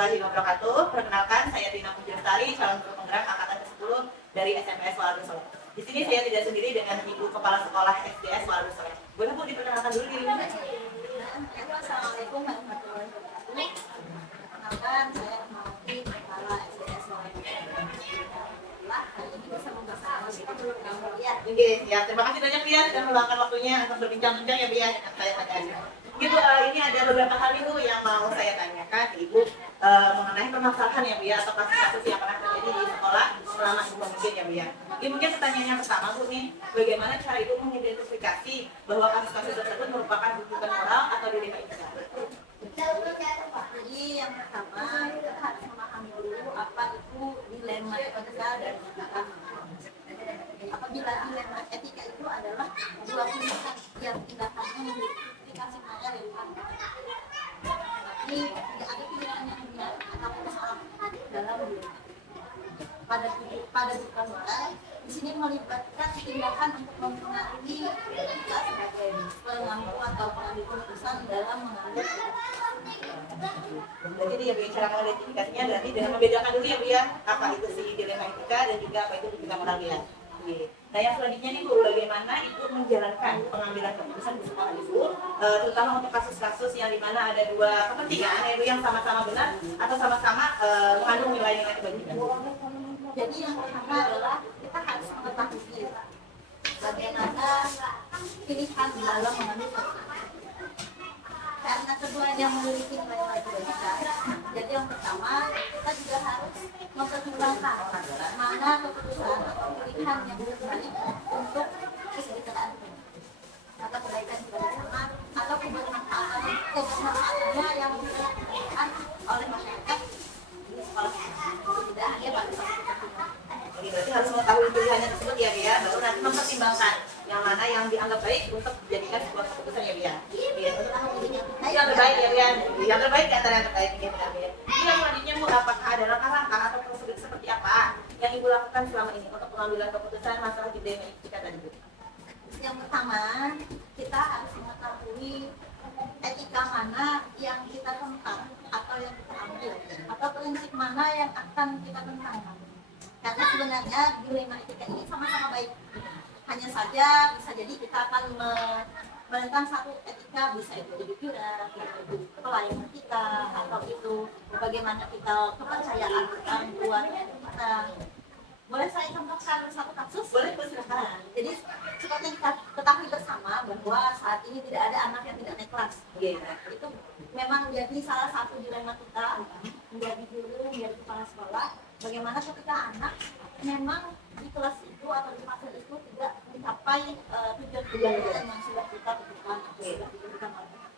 warahmatullahi wabarakatuh. Perkenalkan, saya Tina Pujiastari, calon guru penggerak angkatan ke-10 dari SMS Waladun Solo. Di sini saya tidak sendiri dengan Ibu Kepala Sekolah SDS Waladun Solo. Boleh Bu diperkenalkan dulu dirinya? Assalamualaikum warahmatullahi wabarakatuh. Perkenalkan, saya Mauti, Kepala SDS Waladun Solo. Hari ini bisa membahas ya. Oke, ya. Terima kasih banyak ya sudah meluangkan waktunya untuk berbincang-bincang ya Bu ya dengan saya pada hari ini. Ibu, ini ada beberapa hal Bu yang mau saya tanyakan ke Ibu mengenai permasalahan ya Bu ya, atau kasus-kasus yang pernah terjadi di sekolah selama Ibu mungkin ya Bu ya. Ini mungkin pertanyaan yang pertama Bu nih, bagaimana cara Ibu mengidentifikasi bahwa kasus-kasus tersebut merupakan rujukan moral atau dilema etika? Jadi yang pertama kita harus memahami dulu apa itu dilema etika dan etika. Apabila dilema etika itu adalah dua pilihan yang tindakannya mengidentifikasi mana yang paling tapi tidak ada pilihan yang benar ataupun salah dalam diri. Pada bukan moral di sini melibatkan tindakan untuk mempengaruhi kita sebagai pengambil atau pengambil keputusan dalam mengambil keputusan. Jadi dia bicara mengidentifikasinya berarti dengan membedakan dulu ya Bu ya, apa itu si dilema etika dan juga apa itu rujukan moral ya. Nah yang selanjutnya nih Bu, bagaimana Ibu menjalankan pengambilan keputusan di sekolah Ibu, terutama untuk kasus-kasus yang dimana ada dua kepentingan yaitu yang sama-sama benar atau sama-sama mengandung nilai-nilai kebajikan. Jadi yang pertama adalah kita harus mengetahui bagaimana pilihan dalam mengambil keputusan. Karena keduanya memiliki nilai-nilai kebajikan, jadi yang pertama kita juga harus mempertimbangkan mana keputusan atau pilihan yang terbaik untuk kesejahteraan atau kebaikan kita bersama atau kebermanfaatannya yang dirasakan oleh masyarakat di sekolah itu tidak hanya pada satu kepentingan. Jadi berarti harus mengetahui pilihannya tersebut ya Bu ya, baru nanti mempertimbangkan yang mana yang dianggap baik untuk dijadikan sebuah keputusan ya Bu ya. Yang terbaik ya Bu ya, yang terbaik di antara yang terbaik ya Bu ya. Yang selanjutnya Bu, apakah ada langkah-langkah atau prosedur seperti apa yang Ibu lakukan selama ini untuk pengambilan keputusan masalah dilema etika tadi Bu? Yang pertama, kita harus mengetahui etika mana yang kita tentang atau yang kita ambil, atau prinsip mana yang akan kita tentangkan. Karena sebenarnya dilema etika ini sama-sama baik. Hanya saja bisa jadi kita akan menentang satu etika, bisa itu kejujuran, itu pelayanan kita, atau itu bagaimana kita kepercayaan orang tua kita. Boleh saya contohkan satu kasus? Boleh Bu, silakan. Jadi seperti yang kita ketahui bersama bahwa saat ini tidak ada anak yang tidak naik kelas. Itu memang menjadi salah satu dilema kita menjadi guru, menjadi kepala sekolah. Bagaimana ketika anak memang di kelas itu atau di fase itu tidak mencapai tujuan-tujuan yang sudah kita tentukan atau sudah diberikan oleh kita.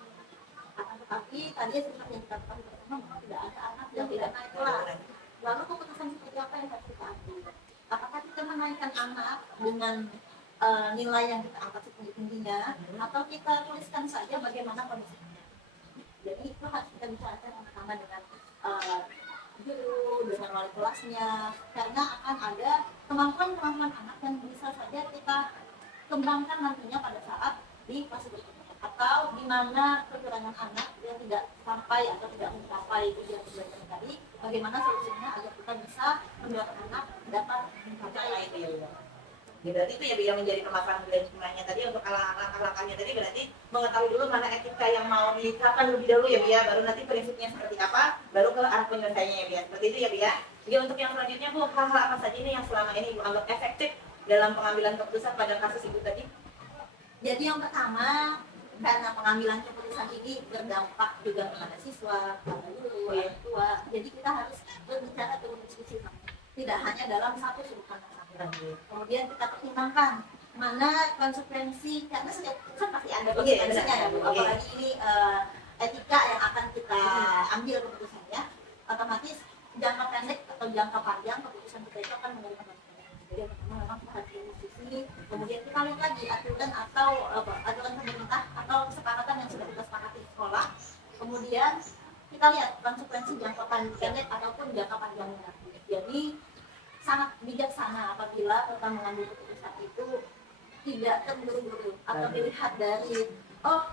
Akan tetapi tadi seperti yang kita ketahui bersama bahwa tidak ada anak yang tidak naik kelas. Lalu keputusan seperti apa yang harus kita ambil? Apakah kita menaikkan anak dengan nilai yang kita angkat setinggi-tingginya, atau kita tuliskan saja bagaimana kondisinya? Jadi itu harus kita bicarakan sama-sama dengan guru, dengan wali kelasnya, karena akan ada kemampuan-kemampuan anak yang bisa saja kita kembangkan nantinya pada saat di fase berikutnya, atau di mana kekurangan anak yang tidak sampai atau tidak mencapai tujuan-tujuan tadi, bagaimana solusinya agar kita bisa membuat anak dapat mencapai ideal. Ya, berarti itu ya Bu yang menjadi permasalahan belajarnya tadi untuk langkah-langkahnya tadi berarti mengetahui dulu mana etika yang mau diterapkan lebih dahulu ya Bu ya, baru nanti prinsipnya seperti apa, baru ke arah penyelesaiannya ya Bu ya. Seperti itu ya Bu ya. Jadi untuk yang selanjutnya Bu, hal-hal apa saja ini yang selama ini Ibu anggap efektif dalam pengambilan keputusan pada kasus Ibu tadi? Jadi yang pertama, karena pengambilan keputusan ini berdampak juga kepada siswa, kepada guru, orang tua, jadi kita harus berbicara dan berdiskusi, tidak hanya dalam satu sudut pandang. Kemudian kita pertimbangkan mana konsekuensi, karena setiap keputusan pasti ada konsekuensinya ya Bu. Apalagi ini etika yang akan kita ambil keputusannya, otomatis jangka pendek atau jangka panjang keputusan kita itu akan memberikan konsekuensi. Jadi yang pertama memang kita harus berdiskusi, kemudian kita lihat lagi aturan atau aturan pemerintah atau kesepakatan yang sudah kita sepakati di sekolah. Kemudian kita lihat konsekuensi jangka pendek ataupun jangka panjangnya. Jadi sangat bijaksana apabila kita mengambil keputusan itu tidak terburu-buru atau dilihat dari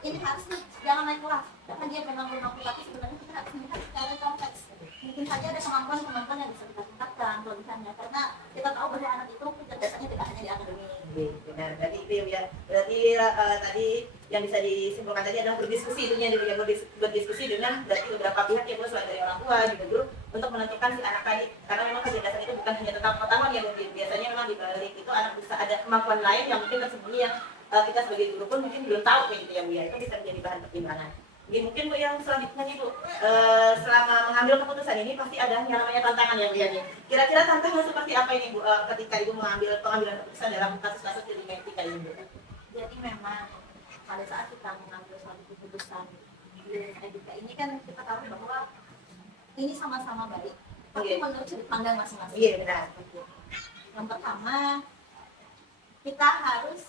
ini harus nih jangan naik kelas karena dia memang belum mampu, tapi sebenarnya kita harus melihat secara konteks mungkin saja ada kemampuan-kemampuan yang bisa kita tingkatkan kelebihannya, karena kita tahu bahwa anak itu kecerdasannya tidak hanya di akademik. Benar, berarti itu ya. Berarti tadi yang bisa disimpulkan tadi adalah berdiskusi, itunya ya, berdiskusi dengan berarti beberapa pihak ya Bu, selain dari orang tua juga guru, untuk menentukan si anak tadi, karena memang kecerdasan itu bukan hanya tentang pengetahuan ya mungkin, biasanya memang di balik itu anak bisa ada kemampuan lain yang mungkin tersembunyi yang kita sebagai guru pun mungkin belum tahu kayak gitu ya Bu ya, itu bisa menjadi bahan pertimbangan. Jadi mungkin Bu yang selanjutnya nih Bu, selama mengambil keputusan ini pasti ada yang namanya tantangan ya Bu ya nih. Kira-kira tantangan seperti apa ini Bu ketika Ibu mengambil pengambilan keputusan dalam kasus-kasus di etika ini Bu? Jadi memang pada saat kita mengambil suatu keputusan di etika ini kan kita tahu bahwa ini sama-sama baik, tapi menurut sudut pandang masing-masing. Iya benar. Yang pertama, kita harus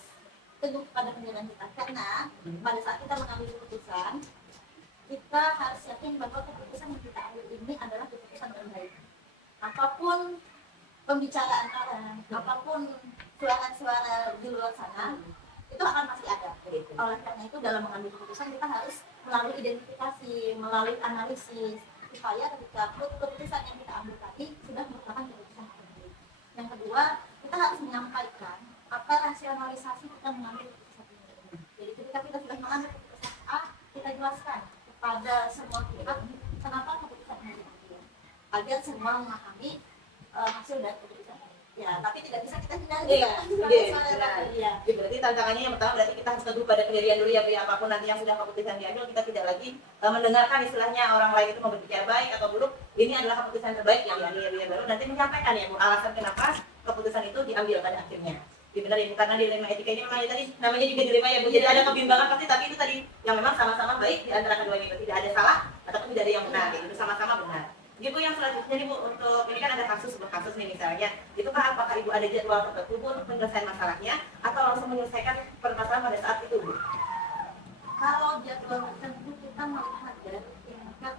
teguh pada pendirian kita, karena pada saat kita mengambil keputusan, kita harus yakin bahwa keputusan yang kita ambil ini adalah keputusan terbaik. Apapun pembicaraan orang, apapun suara-suara di luar sana, itu akan pasti ada. Oleh karena itu dalam mengambil keputusan kita harus melalui identifikasi, melalui analisis, supaya ketika keputusan yang kita ambil tadi sudah merupakan keputusan terbaik. Yang kedua, kita harus menyampaikan apa rasionalisasi kita mengambil keputusan ini. Jadi ketika kita sudah mengambil keputusan A, kita jelaskan kepada semua pihak kenapa keputusan ini diambil, agar semua memahami hasil dari keputusan ini. Ya, tapi tidak bisa kita hindari. Iya. Jadi berarti tantangannya yang pertama berarti kita harus teguh pada pendirian dulu ya Bu ya, apapun nanti yang sudah keputusan diambil, kita tidak lagi mendengarkan istilahnya orang lain itu mau berbicara baik atau buruk. Ini adalah keputusan terbaik yang diambil ya, baru nanti menyampaikan ya Bu alasan kenapa keputusan itu diambil pada akhirnya. Jadi benar ya Bu, karena dilema etika ini memang tadi namanya juga dilema ya Bu. Jadi ada kebimbangan pasti, tapi itu tadi yang memang sama-sama baik di antara keduanya, tidak ada salah ataupun tidak ada yang benar, itu sama-sama benar. Jadi Bu yang selanjutnya nih Bu, untuk ini kan ada sebuah kasus nih misalnya, itu kan apakah Ibu ada jadwal tertentu Bu untuk menyelesaikan masalahnya atau langsung menyelesaikan permasalahan pada saat itu Bu? Kalau jadwal tertentu kita melihat dari tingkat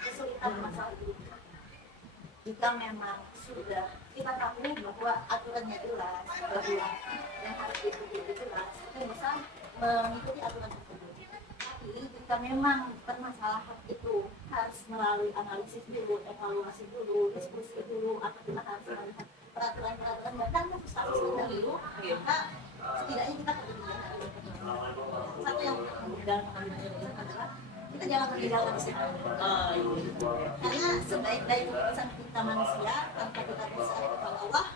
kesulitan masalah itu. Jika memang sudah kita tahu bahwa aturannya jelas, bahwa yang harus diikuti itu jelas, kita bisa mengikuti aturan tersebut. Tapi jika memang permasalahan itu harus melalui analisis dulu, evaluasi dulu, diskusi dulu, atau kita harus melihat peraturan-peraturan bahkan kasus-kasus dulu, maka setidaknya kita perlu menjaga. Satu yang dalam mengambil keputusan adalah kita jangan meninggalkan risiko. Karena sebaik-baik keputusan kita manusia tanpa kita bisa kepada Allah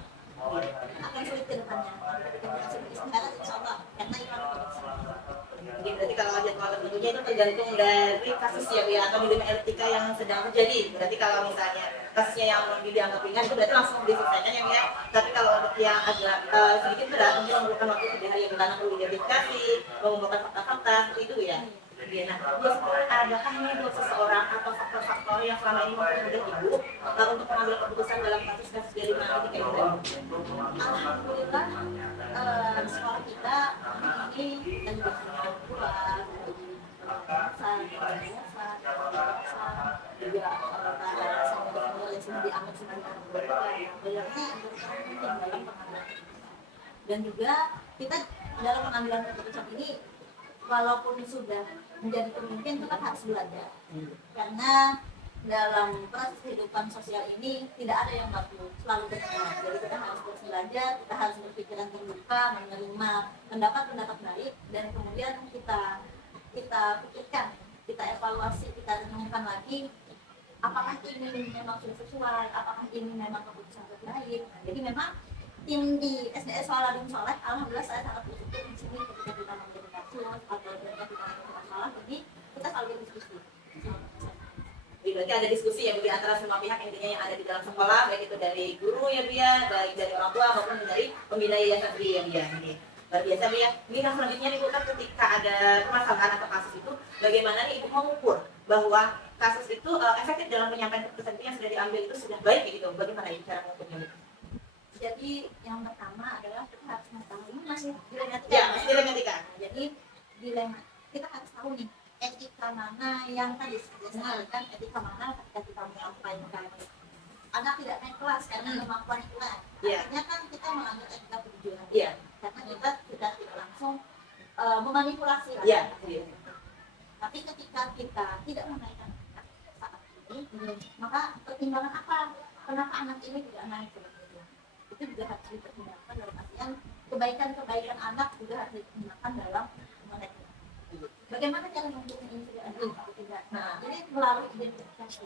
akan sulit ke depannya. Ketika kita sulit istirahat, insya Allah karena iman keputusan. Jadi berarti kalau jadwal tertentunya itu tergantung dari kasus ya atau dilema etika yang sedang terjadi. Berarti kalau misalnya kasusnya yang dianggap ringan itu berarti langsung diselesaikan ya. Tapi kalau untuk yang agak sedikit berat mungkin memerlukan waktu 3 hari karena perlu identifikasi, mengumpulkan fakta-fakta seperti itu ya. Nah, adakah nih buat seseorang atau faktor-faktor yang selama ini mempermudah Ibu untuk mengambil keputusan dalam kasus-kasus dilema etika ini? Alhamdulillah sekolah kita ini dan juga orang tua juga para senior yang sudah dianggap sebagai anggota dalam pengambilan. Dan juga kita dalam pengambilan keputusan ini walaupun sudah menjadi pemimpin tetap harus belajar, karena dalam proses kehidupan sosial ini tidak ada yang baku, selalu berkembang. Jadi kita harus terus belajar, kita harus berpikiran terbuka, menerima pendapat-pendapat baik, dan kemudian kita pikirkan, kita evaluasi, kita renungkan lagi apakah ini memang sudah sesuai, apakah ini memang keputusan terbaik. Jadi memang tim di SDS Waladun Soleh, alhamdulillah saya sangat positif di sini ketika kita menjadi kasus atau ketika kita menjadi masalah, jadi kita selalu berdiskusi. Berarti ada diskusi ya di antara semua pihak intinya yang ada di dalam sekolah, baik itu dari guru ya Bu ya, baik dari orang tua maupun dari pembina yayasan sendiri ya Bu ya. Luar biasa Bu ya. Ini yang selanjutnya nih Bu, kan ketika ada permasalahan atau kasus itu, bagaimana nih Ibu mengukur bahwa kasus itu efektif dalam penyampaian keputusan yang sudah diambil itu sudah baik gitu? Bagaimana Ibu cara mengukurnya? Jadi yang pertama adalah kita harus mengetahui, ini masih dilema etika. Ya, masih dilema etika. Jadi dilema kita harus tahu nih etika mana yang tadi biasanya kan etika mana ketika kita menyampaikan anak tidak naik kelas karena kemampuan kurang. Artinya kan kita mengambil etika perjuangan. Karena kita tidak langsung memanipulasi. Tapi ketika kita tidak menaikkan saat ini ini, maka pertimbangan apa? Kenapa anak ini tidak naik ke itu? Itu juga harus dipertimbangkan dalam artian kebaikan anak juga harus dipertimbangkan dalam menaik. Bagaimana cara mendukung ini tidak? Nah, ini melalui identifikasi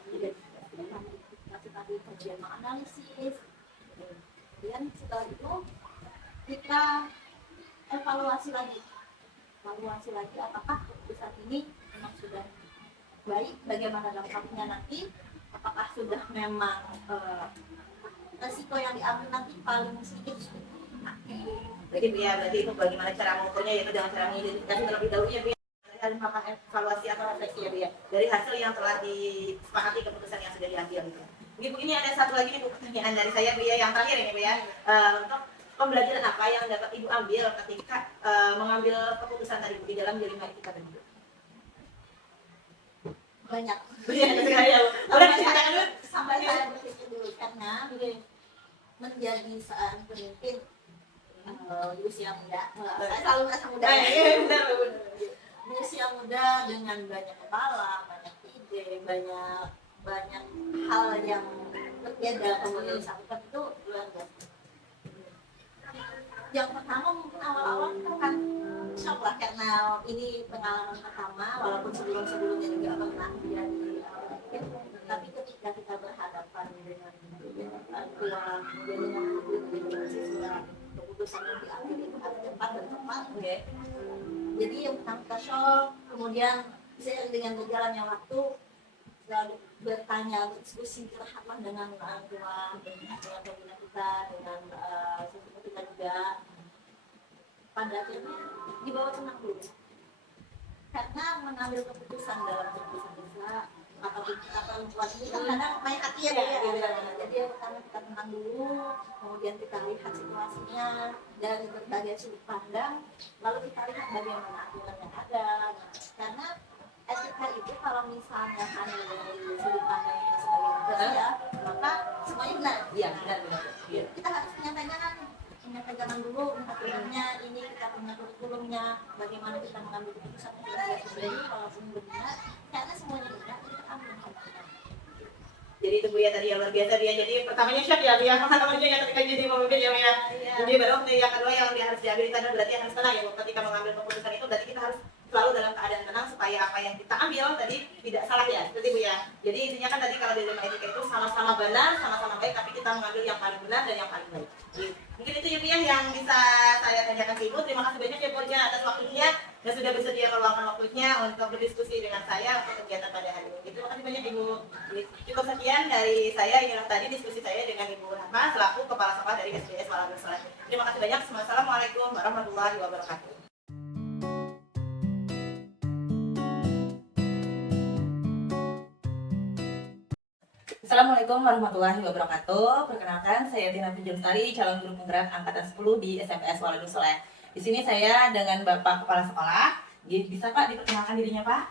tadi kajian menganalisis. Kemudian setelah itu kita evaluasi lagi apakah keputusan ini memang sudah baik, bagaimana dampaknya nanti, apakah sudah memang resiko yang diambil nanti paling sedikit. Berarti itu bagaimana cara mengukurnya, yaitu dengan cara mengidentifikasi terlebih dahulu ya Bu ya. Ada melakukan evaluasi atau refleksi ya Bu ya, dari hasil yang telah disepakati keputusan yang sudah diambil gitu. Bu, ini ada satu lagi nih Bu, pertanyaan dari saya Bu ya, yang terakhir ini Bu ya. Untuk pembelajaran apa yang dapat Ibu ambil ketika mengambil keputusan tadi Bu di dalam Delima Etika tadi? Banyak Sekali ya Bu. Udah diceritakan dulu. sampai saya berpikir dulu karena menjadi seorang pemimpin di usia muda, saya selalu merasa muda ya. Benar. Di usia muda dengan banyak kepala, banyak ide, banyak hal yang berbeda kemudian disampaikan itu luar biasa. Yang pertama mungkin awal-awal kita kan shock lah karena ini pengalaman pertama, walaupun sebelumnya juga pernah menjadi pemimpin, tapi ketika kita berhadapan dengan tua, dengan siswa, keputusan yang diambil itu harus cepat dan tepat. Jadi yang pertama kita shock, kemudian seiring dengan berjalannya waktu selalu bertanya, berdiskusi berhadapan dengan orang tua, dengan pembina kita, dengan siswa kita juga. Pada akhirnya dibawa tenang dulu, karena mengambil keputusan dalam keputusan bisa ataupun kita perempuan itu kan kadang main hati ya. Jadi yang pertama kita tenang dulu, kemudian kita lihat situasinya dari berbagai sudut pandang, lalu kita lihat bagaimana aturan yang ada. Karena etika itu kalau misalnya hanya dari sudut pandang kita sebagai manusia, maka semuanya benar. Iya, benar. Kita harus punya pegangan dulu aturannya, ini kita punya kurikulumnya, bagaimana kita mengambil keputusan yang sebenarnya walaupun benar, karena semuanya benar kita ambil. Jadi itu Bu ya tadi yang luar biasa dia. Jadi pertamanya shock ya Bu ya, namanya ya ketika jadi pemimpin ya Bu ya. Jadi baru yang kedua yang dia harus diambil itu berarti harus tenang ya Bu. Ketika mengambil keputusan itu berarti kita harus selalu dalam keadaan tenang supaya apa yang kita ambil tadi tidak salah ya, seperti Bu ya. Jadi intinya kan tadi kalau di dalam etika itu sama-sama benar, sama-sama baik, tapi kita mengambil yang paling benar dan yang paling baik. Jadi, mungkin itu ya Bu ya yang bisa saya tanyakan ke Ibu. Terima kasih banyak ya Bu ya atas waktunya dan sudah bersedia meluangkan waktunya untuk berdiskusi dengan saya untuk kegiatan pada hari ini. Terima kasih banyak Ibu. Cukup sekian dari saya, inilah tadi diskusi saya dengan Ibu Rahma selaku Kepala Sekolah dari SBS Waladun Soleh. Terima kasih banyak. Assalamualaikum warahmatullahi wabarakatuh. Assalamualaikum warahmatullahi wabarakatuh. Perkenalkan, saya Tina Pinjamsari, calon guru penggerak angkatan 10 di SMS Waladun Soleh. Di sini saya dengan Bapak Kepala Sekolah. Bisa Pak diperkenalkan dirinya Pak?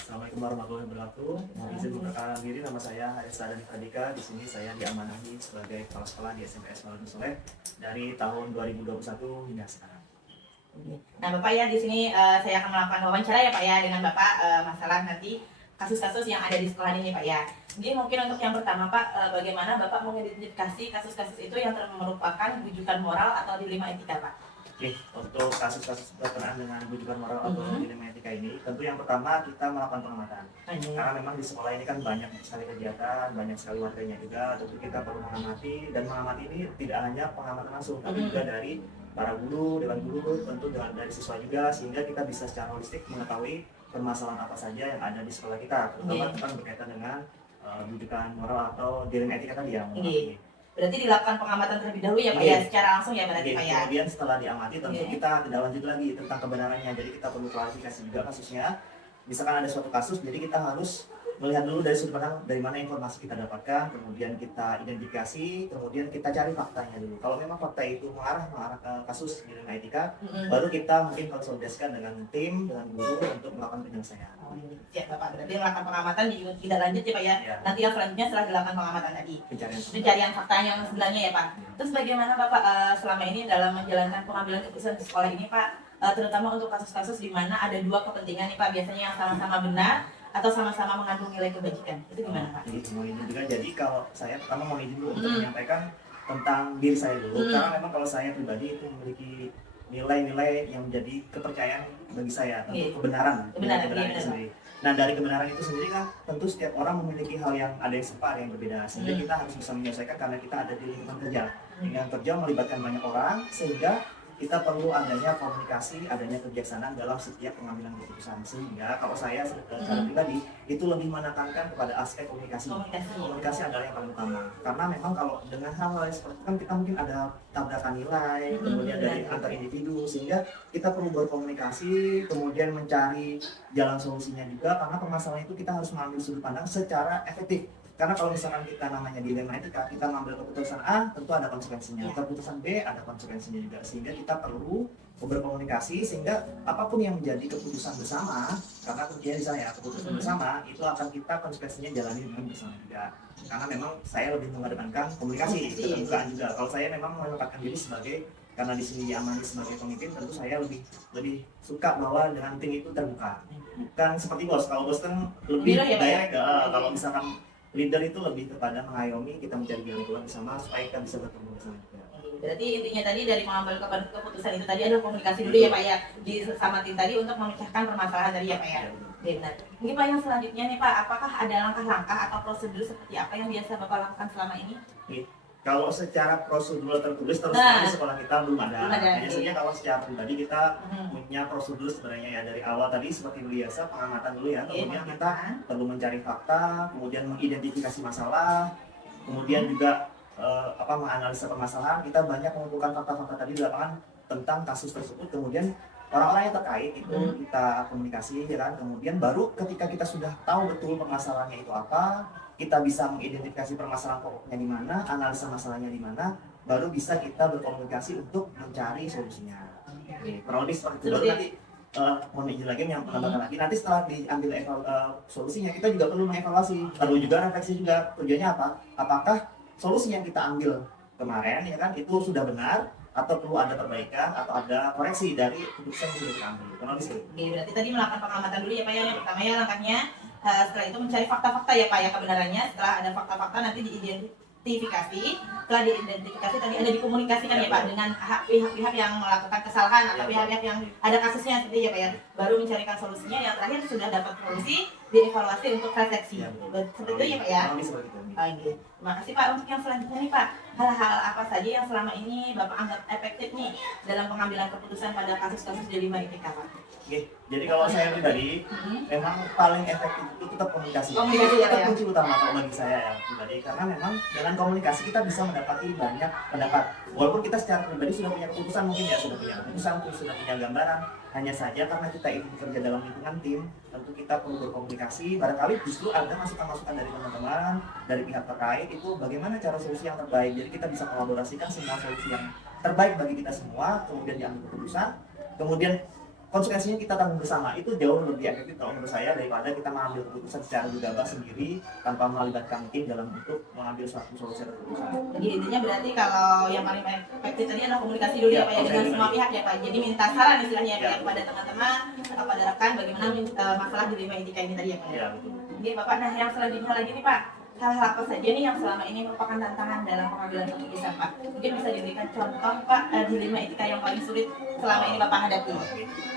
Assalamualaikum warahmatullahi wabarakatuh. Izin memperkenalkan diri, nama saya Harisha Dani Pradika. Di sini saya diamanahi sebagai kepala sekolah di SMS Waladun Soleh dari tahun 2021 hingga sekarang. Nah Bapak ya, di sini saya akan melakukan wawancara ya Pak ya dengan Bapak masalah nanti kasus-kasus yang ada di sekolah ini Pak ya. Jadi mungkin untuk yang pertama Pak, bagaimana Bapak mengidentifikasi kasus-kasus itu yang merupakan bujukan moral atau dilema etika Pak? Oke, untuk kasus-kasus berkenaan dengan bujukan moral atau dilema etika ini, tentu yang pertama kita melakukan pengamatan. Karena memang di sekolah ini kan banyak sekali kegiatan, banyak sekali warganya juga, tentu kita perlu mengamati, dan mengamati ini tidak hanya pengamatan langsung, tapi juga dari para guru, dewan guru, tentu dari siswa juga, sehingga kita bisa secara holistik mengetahui permasalahan apa saja yang ada di sekolah kita, terutama tentang berkaitan dengan bujukan moral atau dilema etika tadi yang Berarti dilakukan pengamatan terlebih dahulu ya Pak ya, secara langsung ya berarti Pak ya. Kemudian setelah diamati tentu kita tidak lanjut lagi tentang kebenarannya, jadi kita perlu klarifikasi juga kasusnya. Misalkan ada suatu kasus, jadi kita harus melihat dulu dari sudut pandang dari mana informasi kita dapatkan, kemudian kita identifikasi, kemudian kita cari faktanya dulu. Kalau memang fakta itu mengarah ke kasus dilema etika, baru kita mungkin konsolidasikan dengan tim, dengan guru untuk melakukan penyelesaian. Ya Bapak, berarti melakukan pengamatan tidak lanjut ya Pak ya. Nanti yang selanjutnya setelah dilakukan pengamatan tadi, pencarian fakta yang sebenarnya ya Pak. Terus bagaimana Bapak selama ini dalam menjalankan pengambilan keputusan di sekolah ini Pak, terutama untuk kasus-kasus di mana ada dua kepentingan nih Pak, biasanya yang sama-sama benar atau sama-sama mengandung nilai kebajikan? Itu gimana Pak? Jadi mau izin juga. Jadi kalau saya pertama mau izin dulu untuk menyampaikan tentang diri saya dulu, karena memang kalau saya pribadi itu memiliki nilai-nilai yang menjadi kepercayaan bagi saya, tentu kebenaran itu sendiri. Nah dari kebenaran itu sendiri kan tentu setiap orang memiliki hal yang ada yang serupa, ada yang berbeda, sehingga kita harus bisa menyelesaikan karena kita ada di lingkungan kerja. Lingkungan kerja melibatkan banyak orang, sehingga kita perlu adanya komunikasi, adanya kebijaksanaan dalam setiap pengambilan keputusan. Sehingga kalau saya secara pribadi itu lebih menekankan kepada aspek komunikasi. Komunikasi adalah yang paling utama. Karena memang kalau dengan hal-hal seperti itu kan kita mungkin ada tabrakan nilai, kemudian dari antar individu, sehingga kita perlu berkomunikasi, kemudian mencari jalan solusinya juga. Karena permasalahan itu kita harus mengambil sudut pandang secara efektif. Karena kalau misalkan kita namanya dilema etika, kita mengambil keputusan A, tentu ada konsekuensinya. Keputusan B ada konsekuensinya juga. Sehingga kita perlu berkomunikasi, sehingga apapun yang menjadi keputusan bersama, karena kuncinya di saya, keputusan bersama, itu akan kita konsekuensinya jalani dengan bersama juga. Karena memang saya lebih mengedepankan komunikasi, keterbukaan juga. Kalau saya memang menempatkan diri sebagai, karena di sini diamani sebagai pemimpin, tentu saya lebih suka bahwa dengan tim itu terbuka. Bukan seperti bos, kalau bos kan lebih direct, kalau misalkan leader itu lebih kepada mengayomi, kita mencari jalan keluar bersama supaya kita bisa bertemu bersama. Berarti intinya tadi dari mengambil keputusan itu tadi adalah komunikasi dulu ya Pak ya, di sama tim tadi untuk memecahkan permasalahan tadi ya Pak ya. Benar. Mungkin Pak yang selanjutnya nih Pak, apakah ada langkah-langkah atau prosedur seperti apa yang biasa Bapak lakukan selama ini? Kalau secara prosedur tertulis terus di sekolah kita belum ada. Hanya saja kalau secara pribadi kita punya prosedur sebenarnya ya dari awal tadi seperti biasa pengamatan dulu ya. Kemudian kita perlu mencari fakta, kemudian mengidentifikasi masalah, kemudian juga menganalisa permasalahan. Kita banyak mengumpulkan fakta-fakta tadi di lapangan tentang kasus tersebut. Kemudian orang-orang yang terkait itu kita komunikasi ya kan. Kemudian baru ketika kita sudah tahu betul permasalahannya itu apa, kita bisa mengidentifikasi permasalahan pokoknya di mana, analisa masalahnya di mana, baru bisa kita berkomunikasi untuk mencari solusinya. Kurang lebih seperti itu. Baru nanti mohon izin lagi yang penambahan lagi. Nanti setelah diambil solusinya, kita juga perlu mengevaluasi, perlu juga refleksi juga. Tujuannya apa? Apakah solusi yang kita ambil kemarin ya kan itu sudah benar, atau perlu ada perbaikan atau ada koreksi dari keputusan yang sudah diambil. Kurang lebih seperti itu. Berarti tadi melakukan pengamatan dulu ya Pak ya. Yang pertama ya langkahnya. Setelah itu mencari fakta-fakta ya Pak ya kebenarannya. Setelah ada fakta-fakta nanti diidentifikasi. Setelah diidentifikasi tadi ada dikomunikasikan ya Pak dengan pihak-pihak yang melakukan kesalahan atau pihak-pihak yang ada kasusnya seperti ya Pak ya. Baru mencarikan solusinya. Yang terakhir sudah dapat solusi, dievaluasi untuk refleksi. Seperti itu ya Pak ya. Terima kasih Pak. Untuk yang selanjutnya nih Pak, hal-hal apa saja yang selama ini Bapak anggap efektif nih dalam pengambilan keputusan pada kasus-kasus dilema etika Pak? Jadi kalau saya pribadi, memang paling efektif itu tetap komunikasi. Komunikasi ya, itu kunci utama kalau bagi saya ya pribadi, karena memang dengan komunikasi kita bisa mendapati banyak pendapat. Walaupun kita secara pribadi sudah punya keputusan, mungkin ya sudah punya keputusan, sudah punya gambaran. Hanya saja karena kita itu bekerja dalam lingkungan tim, tentu kita perlu berkomunikasi. Barangkali justru ada masukan-masukan dari teman-teman, dari pihak terkait itu bagaimana cara solusi yang terbaik. Jadi kita bisa kolaborasikan semua solusi yang terbaik bagi kita semua, kemudian diambil keputusan, kemudian konsekuensinya kita tanggung bersama. Itu jauh lebih efektif kalau menurut saya daripada kita mengambil keputusan secara gegabah sendiri tanpa melibatkan tim dalam untuk mengambil suatu solusi atau keputusan. Jadi intinya berarti kalau yang paling efektif tadi adalah komunikasi dulu ya Pak ya dengan semua pihak ya Pak. Jadi minta saran istilahnya ya Pak kepada teman-teman atau pada rekan bagaimana masalah dilema etika ini tadi ya Pak. Ya betul. Oke Bapak, nah yang selanjutnya lagi nih Pak, hal-hal apa saja nih yang selama ini merupakan tantangan dalam pengambilan keputusan Pak? Mungkin bisa diberikan contoh Pak dilema etika yang paling sulit selama ini Bapak hadapi.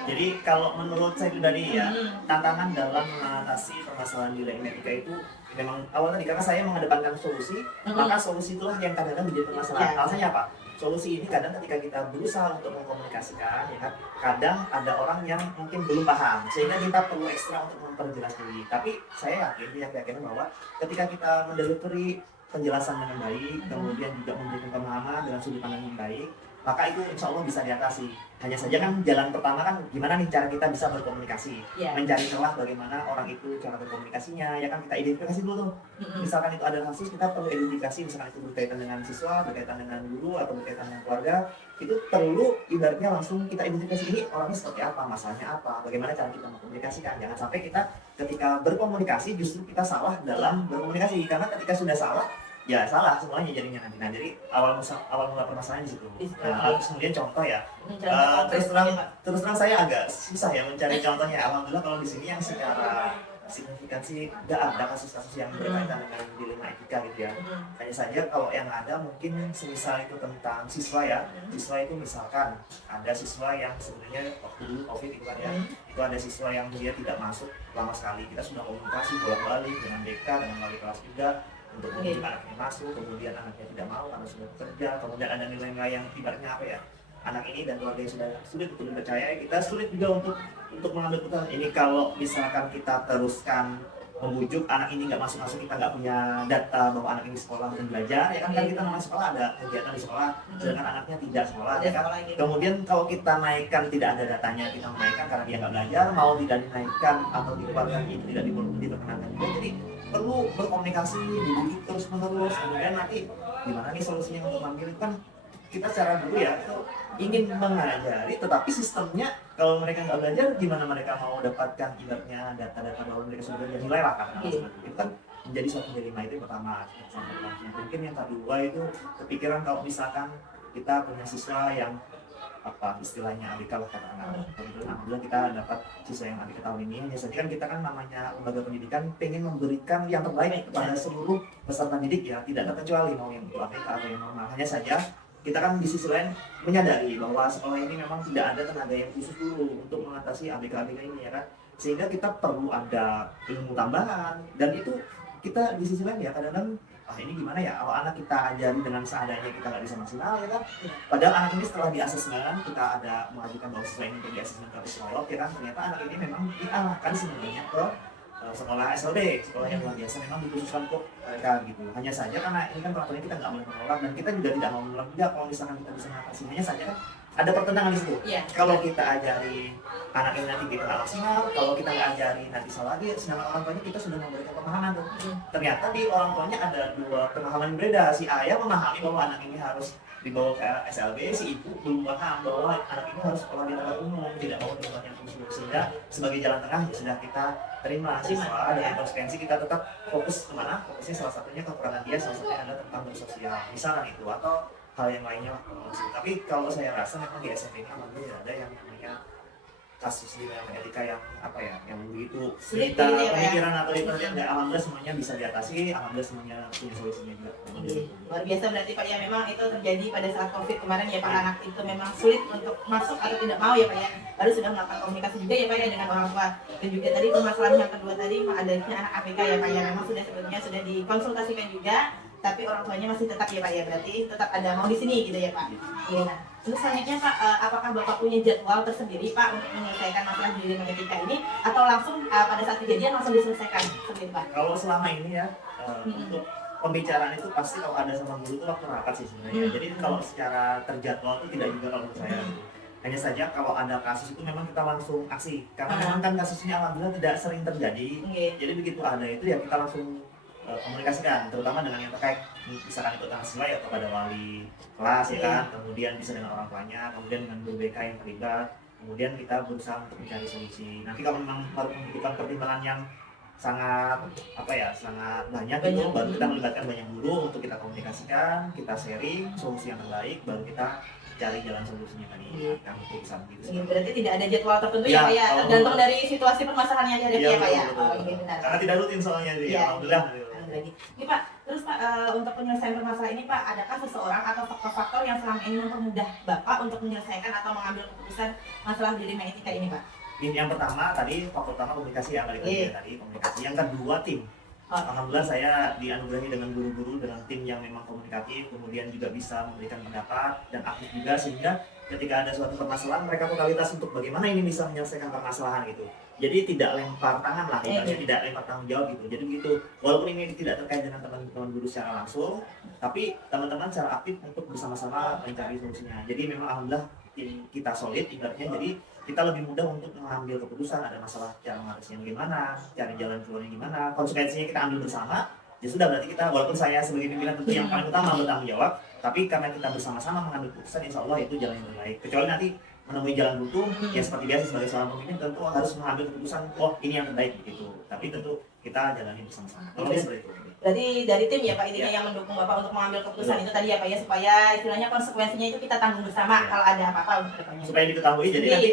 Jadi kalau menurut saya pribadi ya, tantangan dalam mengatasi permasalahan dilema etika itu memang awal tadi karena saya mengedepankan solusi, maka solusi itulah yang kadang-kadang menjadi permasalahan. Alasannya apa? Solusi ini kadang ketika kita berusaha untuk mengkomunikasikan, ya kan, kadang ada orang yang mungkin belum paham, sehingga kita perlu ekstra untuk memperjelas diri. Tapi saya yakin bahwa ketika kita mendelivery penjelasan dengan baik, kemudian juga memberikan pemahaman dengan sudut pandang yang baik, maka itu insya Allah bisa diatasi. Hanya saja kan jalan pertama kan gimana nih cara kita bisa berkomunikasi, mencari celah bagaimana orang itu cara berkomunikasinya, ya kan kita identifikasi dulu tuh. Misalkan itu ada kasus, kita perlu identifikasi, misalkan itu berkaitan dengan siswa, berkaitan dengan guru, atau berkaitan dengan keluarga, itu perlu ibaratnya langsung kita identifikasi ini orangnya seperti apa, masalahnya apa, bagaimana cara kita mengkomunikasikan. Jangan sampai kita ketika berkomunikasi justru kita salah dalam berkomunikasi, karena ketika sudah salah, ya salah semuanya jadinya nanti. Nah, jadi awal mula permasalahan di situ. Nah, kemudian contoh ya. Terus terang saya agak susah ya mencari contohnya. Alhamdulillah kalau di sini yang secara signifikan sih nggak ada kasus-kasus yang berkaitan dengan dilema etika gitu ya. Hanya saja kalau yang ada mungkin semisal itu tentang siswa ya, siswa itu misalkan ada siswa yang sebenarnya waktu dulu COVID itu kan ya, itu ada siswa yang dia tidak masuk lama sekali. Kita sudah komunikasi bolak-balik dengan BK, dengan wali kelas juga untuk menunjuk anaknya masuk, kemudian anaknya tidak mau karena sudah bekerja, kemudian ada nilai-nilai yang ibaratnya apa ya, anak ini dan keluarga yang sudah sulit untuk dipercaya, kita sulit juga untuk mengambil keputusan ini. Kalau misalkan kita teruskan membujuk anak ini nggak masuk, kita nggak punya data bahwa anak ini sekolah dan belajar ya kan, kita namanya sekolah ada kegiatan di sekolah, sedangkan anaknya tidak sekolah ya kan. Kemudian kalau kita naikkan tidak ada datanya, kita menaikkan karena dia nggak belajar, mau tidak dinaikkan atau dikeluarkan itu tidak diperkenankan juga. Jadi perlu berkomunikasi, dibujuk terus menerus, kemudian nanti gimana nih solusinya untuk mengambil itu kan. Kita secara guru ya itu ingin mengajari, tetapi sistemnya kalau mereka nggak belajar, gimana mereka mau dapatkan ibaratnya data-data bahwa mereka sudah belajar nilai lah kan? Itu kan menjadi suatu dilema. Itu yang pertama. Mungkin yang kedua itu kepikiran kalau misalkan kita punya siswa yang apa istilahnya ABK lah katakanlah. Kemudian alhamdulillah kita dapat siswa yang ABK tahun ini. Hanya saja kan kita kan namanya lembaga pendidikan pengen memberikan yang terbaik kepada seluruh peserta didik ya, tidak terkecuali mau yang ABK atau yang normal. Hanya saja kita kan di sisi lain menyadari bahwa sekolah ini memang tidak ada tenaga yang khusus dulu untuk mengatasi ABK-ABK ini ya kan, sehingga kita perlu ada ilmu tambahan. Dan itu kita di sisi lain ya kadang-kadang ini gimana ya, kalau anak kita ajari dengan seadanya kita nggak bisa maksimal ya kan, padahal anak ini setelah di asesmen kita ada mengajukan bahwa siswa ini untuk di asesmen ke psikolog ya kan, ternyata anak ini memang diarahkan sebenarnya ke sekolah SLB, sekolah yang luar biasa memang dikhususkan untuk mereka gitu. Hanya saja karena ini kan peraturannya kita nggak boleh menolak, dan kita juga tidak mau menolak juga kalau misalkan kita bisa mengatasi. Hanya saja kan ada pertentangan di situ. Kalau kita ajari anak ini nanti kita nggak maksimal, kalau kita nggak ajari nanti salah lagi, sedangkan orang tuanya kita sudah memberikan pemahaman tuh. Ternyata di orang tuanya ada dua pemahaman yang berbeda. Si ayah memahami bahwa anak ini harus dibawa ke SLB, si ibu belum paham bahwa anak ini harus sekolah di tempat umum, tidak mau di tempat yang khusus. Sehingga sebagai jalan tengah ya sudah kita terima siswa dengan konsekuensi kita tetap fokus kemana? Fokusnya salah satunya kekurangan dia, salah satunya adalah tentang bersosial, misalkan itu, atau hal yang lainnya lah. Tapi kalau saya rasa memang di SMP ini alhamdulillah ada yang namanya kasus di dalam etika yang apa ya, yang begitu kita pemikiran atau diperhatikan, alhamdulillah semuanya bisa diatasi, alhamdulillah semuanya punya solusinya juga. Luar biasa berarti Pak ya, memang itu terjadi pada saat COVID kemarin ya Pak, anak itu memang sulit untuk masuk atau tidak mau ya Pak ya, baru sudah melakukan komunikasi juga ya Pak ya dengan orang tua. Dan juga tadi permasalahan yang kedua tadi adanya anak ABK ya Pak ya, memang sudah sebelumnya sudah dikonsultasikan juga, tapi orang tuanya masih tetap ya Pak ya, berarti tetap ada mau di sini gitu ya Pak. Iya. Nah, terus selanjutnya Pak, apakah Bapak punya jadwal tersendiri Pak untuk menyelesaikan masalah dilema etika ini, atau langsung pada saat kejadian langsung diselesaikan seperti Pak? Kalau selama ini ya untuk pembicaraan itu pasti kalau ada sama guru itu waktu rapat sih sebenarnya. Jadi kalau secara terjadwal itu tidak juga kalau menurut saya. Hanya saja kalau ada kasus itu memang kita langsung aksi, karena memang kan kasusnya alhamdulillah tidak sering terjadi. Jadi begitu ada itu ya kita langsung komunikasikan, terutama dengan yang terkait, misalkan itu tentang siswa ya kepada wali kelas ya kan, kemudian bisa dengan orang tuanya, kemudian dengan guru BK yang terlibat, kemudian kita berusaha untuk mencari solusi. Nanti kalau memang membutuhkan pertimbangan yang sangat apa ya, sangat banyak itu, baru kita melibatkan banyak guru untuk kita komunikasikan, kita sharing solusi yang terbaik, baru kita cari jalan solusinya tadi. Kami bisa begitu. Berarti tidak ada jadwal tertentu ya Pak ya, tergantung dari situasi permasalahan yang dihadapi ya Pak ya. Benar. Karena tidak rutin soalnya sih, alhamdulillah. Ini Pak, terus Pak, untuk penyelesaian permasalahan ini Pak, adakah seseorang atau faktor-faktor yang selama ini mempermudah Bapak untuk menyelesaikan atau mengambil keputusan masalah dilema etika ini Pak? Yang pertama tadi, faktor pertama komunikasi ya, balik lagi tadi komunikasi. Yang kedua tim. Alhamdulillah saya dianugerahi dengan guru-guru, dengan tim yang memang komunikatif, kemudian juga bisa memberikan pendapat dan aktif juga, sehingga ketika ada suatu permasalahan mereka totalitas untuk bagaimana ini bisa menyelesaikan permasalahan gitu. Jadi tidak lempar tangan lah, tidak lempar tanggung jawab gitu. Jadi begitu, walaupun ini tidak terkait dengan teman-teman guru secara langsung, tapi teman-teman secara aktif untuk bersama-sama mencari solusinya. Jadi memang alhamdulillah tim kita solid ibaratnya, jadi kita lebih mudah untuk mengambil keputusan. Ada masalah cara mengatasinya gimana, cari jalan keluarnya gimana, konsekuensinya kita ambil bersama. Ya sudah, berarti kita, walaupun saya sebagai pimpinan tentu yang paling utama bertanggung jawab, tapi karena kita bersama-sama mengambil keputusan, insya Allah itu jalan yang terbaik. Kecuali nanti menemui jalan buntu, ya seperti biasa sebagai seorang pemimpin tentu harus mengambil keputusan, oh ini yang terbaik begitu. Tapi tentu kita jalani bersama-sama. Kalau seperti itu. Berarti dari tim ya Pak intinya yang mendukung Bapak untuk mengambil keputusan itu tadi ya Pak ya, supaya istilahnya konsekuensinya itu kita tanggung bersama kalau ada apa-apa untuk depannya. Supaya diketahui, jadi nanti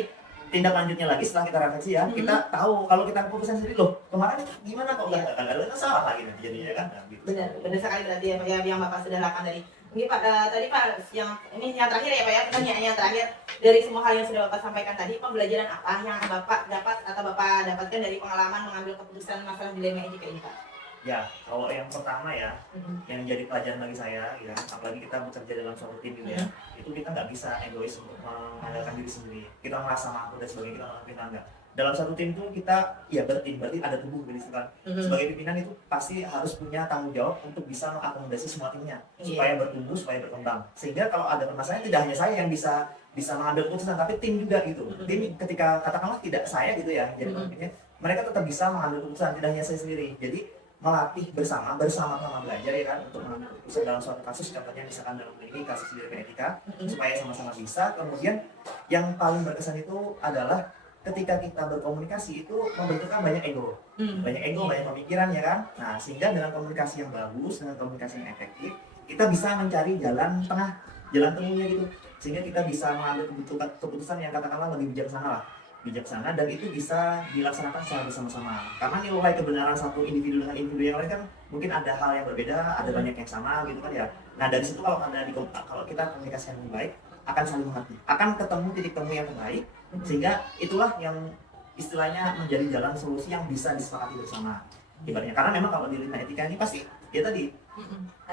tindak lanjutnya lagi setelah kita refleksi ya, kita tahu kalau kita keputusan sendiri loh kemarin gimana kok nggak ada salah lagi nanti jadinya kan. Nah, gitu. Benar sekali berarti ya Pak ya, yang Bapak sudah lakukan tadi. Mungkin Pak, tadi Pak, yang ini yang terakhir ya Pak ya, pertanyaan yang terakhir dari semua hal yang sudah Bapak sampaikan tadi, pembelajaran apa yang Bapak dapat atau Bapak dapatkan dari pengalaman mengambil keputusan masalah dilema etika ini Pak? Ya, kalau yang pertama ya, yang jadi pelajaran bagi saya, ya, apalagi kita bekerja dalam suatu tim gitu ya, itu kita nggak bisa egois untuk mengandalkan diri sendiri. Kita merasa mampu dan sebagainya, kita enggak. Dalam satu tim itu kita ya bertim, berarti ada tubuh dari situ kan. Sebagai pimpinan itu pasti harus punya tanggung jawab untuk bisa mengakomodasi semua timnya supaya bertumbuh, supaya berkembang. Sehingga kalau ada permasalahan tidak hanya saya yang bisa mengambil keputusan, tapi tim juga gitu. Tim ketika katakanlah tidak saya gitu ya, jadi pemimpinnya, mereka tetap bisa mengambil keputusan, tidak hanya saya sendiri. Jadi melatih bersama-sama belajar ya kan untuk mengambil keputusan dalam suatu kasus, contohnya misalkan dalam ini kasus dilema etika, supaya sama-sama bisa. Kemudian yang paling berkesan itu adalah ketika kita berkomunikasi itu membentukkan banyak ego, banyak pemikiran ya kan. Nah, sehingga dengan komunikasi yang bagus, dengan komunikasi yang efektif, kita bisa mencari jalan tengahnya gitu, sehingga kita bisa mengambil keputusan yang katakanlah lebih bijaksana dan itu bisa dilaksanakan secara bersama-sama. Karena nilai kebenaran satu individu dengan individu yang lain kan mungkin ada hal yang berbeda, ada banyak yang sama gitu kan ya. Nah, dari situ kalau kita komunikasi yang baik, akan saling mengerti, akan ketemu titik temu yang terbaik, sehingga itulah yang istilahnya menjadi jalan solusi yang bisa disepakati bersama. Ibaratnya karena memang kalau di lima etika ini pasti ya tadi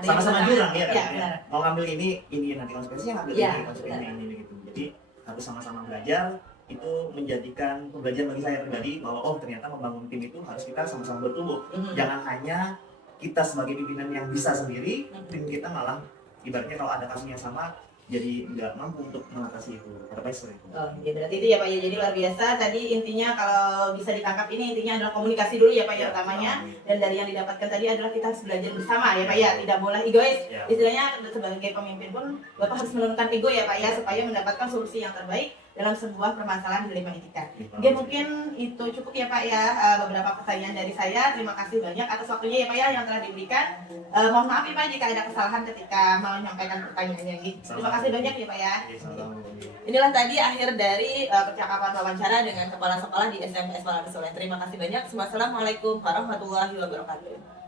sama-sama jurang ya kan. Ya, mau ngambil ini nanti konsekuensinya, ngambil ini konsekuensinya ini gitu. Jadi harus sama-sama belajar. Itu menjadikan pembelajaran bagi saya pribadi bahwa oh ternyata membangun tim itu harus kita sama-sama bertumbuh. Jangan hanya kita sebagai pimpinan yang bisa sendiri, tim kita malah ibaratnya kalau ada kasus yang sama jadi nggak mampu untuk mengatasi itu. Harapannya seperti itu. Oh, ya berarti itu ya Pak ya. Jadi luar biasa. Tadi intinya kalau bisa ditangkap ini intinya adalah komunikasi dulu ya Pak ya utamanya. Dan dari yang didapatkan tadi adalah kita harus belajar bersama ya Pak ya. Tidak boleh egois. Istilahnya sebagai pemimpin pun Bapak harus menurunkan ego ya Pak ya supaya mendapatkan solusi yang terbaik dalam sebuah permasalahan dilema etika. Oke, mungkin itu cukup ya Pak ya, beberapa pertanyaan dari saya. Terima kasih banyak atas waktunya ya Pak ya yang telah diberikan. Mohon maaf ya Pak jika ada kesalahan ketika mau menyampaikan pertanyaannya. Terima kasih banyak ya Pak ya. Inilah tadi akhir dari percakapan wawancara dengan kepala sekolah di SMP Esmalada Soleh. Terima kasih banyak. Wassalamualaikum warahmatullahi wabarakatuh.